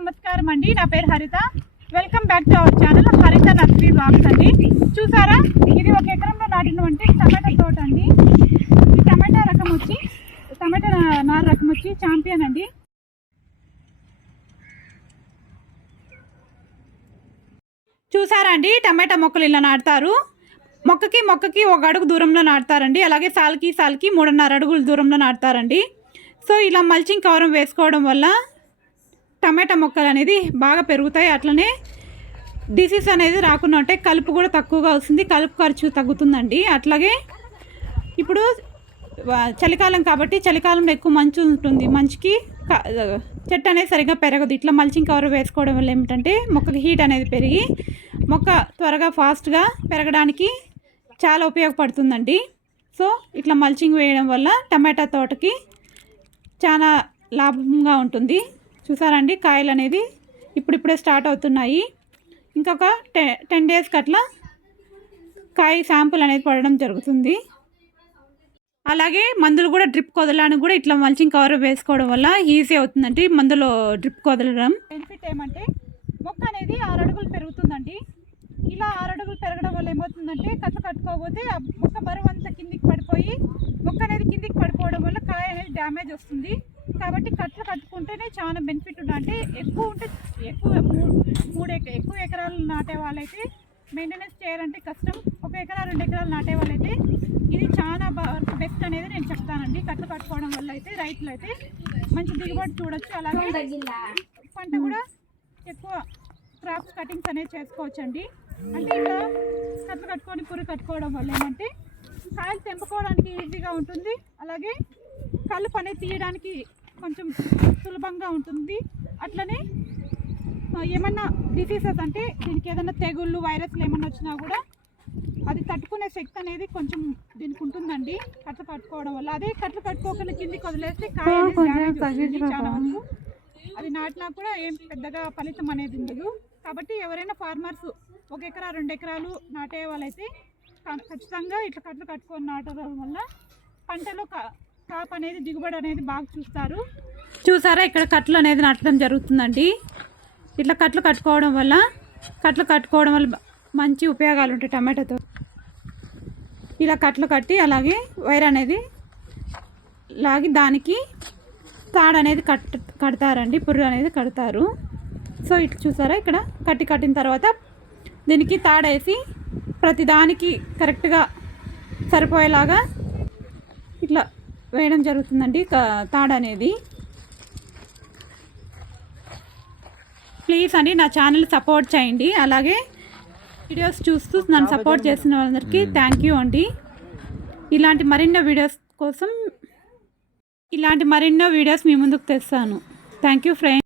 నమస్కారం అండి. నా పేరు Haritha. Welcome back to our channel Haritha nursery blogs అండి. చూసారా? ఇది ఒక ఎకరంలో నాటినటువంటి టమాటా తోట అండి. ఈ టమాటా రకం వచ్చి టమాటా నార రకం వచ్చి ఛాంపియన్ అండి. చూసారా అండి? టమాటా మొక్కలు ఇలా నాటుతారు. మొక్కకి మొక్కకి ఒక అడుగు దూరంలో నాటుతారండి. అలాగే సాల్కి సాల్కి మూడున్నర అడుగుల దూరంలో నాటుతారండి. సో ఇలా మల్చింగ్ కవరం వేసుకోవడం వల్ల టమాటా మొక్కలు అనేది బాగా పెరుగుతాయి. అట్లనే డిసీజ్ అనేది రాకుండా ఉంటే కలుపు కూడా తక్కువగా వస్తుంది. కలుపు ఖర్చు తగ్గుతుందండి. అట్లాగే ఇప్పుడు చలికాలం కాబట్టి చలికాలంలో ఎక్కువ మంచు ఉంటుంది. మంచుకి చెట్టు అనేది సరిగ్గా పెరగదు. ఇట్లా మల్చింగ్ కవర్ వేసుకోవడం వల్ల ఏమిటంటే మొక్కకి హీట్ అనేది పెరిగి మొక్క త్వరగా ఫాస్ట్గా పెరగడానికి చాలా ఉపయోగపడుతుందండి. సో ఇట్లా మల్చింగ్ వేయడం వల్ల టమాటా తోటకి చాలా లాభంగా ఉంటుంది. చూసారండి? కాయలు అనేది ఇప్పుడిప్పుడే స్టార్ట్ అవుతున్నాయి. ఇంకొక టె టెన్ డేస్కి అట్లా కాయ శాంపుల్ అనేది పడడం జరుగుతుంది. అలాగే మందులు కూడా డ్రిప్ కొదలడానికి కూడా ఇట్లా మల్చింగ్ కవర్ వేసుకోవడం వల్ల ఈజీ అవుతుందండి మందులో డ్రిప్ కొదలడం. బెనిఫిట్ ఏమంటే మొక్క అనేది ఆరు అడుగులు పెరుగుతుందండి. ఇలా ఆరు అడుగులు పెరగడం వల్ల ఏమవుతుందంటే కట్ట కట్టుకోకపోతే ఆ మొక్క బరువు అంతా కిందికి పడిపోయి మొక్క అనేది కిందికి పడిపోవడం వల్ల కాయ అనేది డ్యామేజ్ వస్తుంది. కాబట్టి కట్టలు కట్టుకుంటేనే చాలా బెనిఫిట్ ఉంటుంది. అంటే ఎక్కువ ఉంటే ఎక్కువ మూడు ఎక ఎక్కువ ఎకరాలు నాటే వాళ్ళైతే మెయింటెనెన్స్ చేయాలంటే కష్టం. ఒక ఎకరా రెండు ఎకరాలు నాటే వాళ్ళైతే ఇది చాలా బాగా బెస్ట్ అనేది నేను చెప్తానండి. కట్టలు కట్టుకోవడం వల్ల అయితే రైతులు అయితే మంచి దిగుబడి చూడొచ్చు. అలాగే పంట కూడా క్రాప్స్ కటింగ్స్ అనేది చేసుకోవచ్చండి. అంటే ఇంకా కట్టలు కట్టుకొని పురుగు కట్టుకోవడం వల్ల ఏమంటే కాయలు తెంపుకోవడానికి ఈజీగా ఉంటుంది. అలాగే కలుపు అనేది తీయడానికి కొంచెం సులభంగా ఉంటుంది. అట్లనే ఏమన్నా డిసీజెస్ అంటే దీనికి ఏదైనా తెగుళ్ళు వైరస్లు ఏమన్నా వచ్చినా కూడా అది తట్టుకునే శక్తి అనేది కొంచెం దీనికి ఉంటుందండి. కట్టలు కట్టుకోవడం వల్ల. అదే కట్టలు కట్టుకోకుండా కిందికి వదిలేస్తే కాయ చాలా వరకు. అది నాటినా కూడా ఏం పెద్దగా ఫలితం అనేది ఉండదు. కాబట్టి ఎవరైనా ఫార్మర్స్ ఒక ఎకరా రెండు ఎకరాలు నాటే వాళ్ళైతే ఖచ్చితంగా ఇట్లా కట్టలు కట్టుకొని నాటడం వల్ల పంటలో కాప్ కాపు అనేది దిగుబడి అనేది బాగా చూస్తారు. చూసారా ఇక్కడ కట్టలు అనేది నాటడం జరుగుతుందండి. ఇట్లా కట్టలు కట్టుకోవడం వల్ల కట్టలు కట్టుకోవడం వల్ల మంచి ఉపయోగాలు ఉంటాయి టమాటాతో. ఇలా కట్టలు కట్టి అలాగే వైర్ అనేది లాగి దానికి తాడు అనేది కట్ కడతారండి పుర్రు అనేది కడతారు. సో ఇట్లా చూసారా ఇక్కడ కట్టి కట్టిన తర్వాత దీనికి తాడేసి ప్రతి దానికి కరెక్ట్గా సరిపోయేలాగా ఇట్లా వేయడం జరుగుతుందండి తాడు అనేది. ప్లీజ్ అండి నా ఛానల్ సపోర్ట్ చేయండి. అలాగే వీడియోస్ చూస్తూ నన్ను సపోర్ట్ చేసిన వాళ్ళందరికీ థ్యాంక్ యూ అండి. ఇలాంటి మరిన్నో వీడియోస్ కోసం ఇలాంటి మరెన్నో వీడియోస్ మీ ముందుకు తెస్తాను. Thank you friends.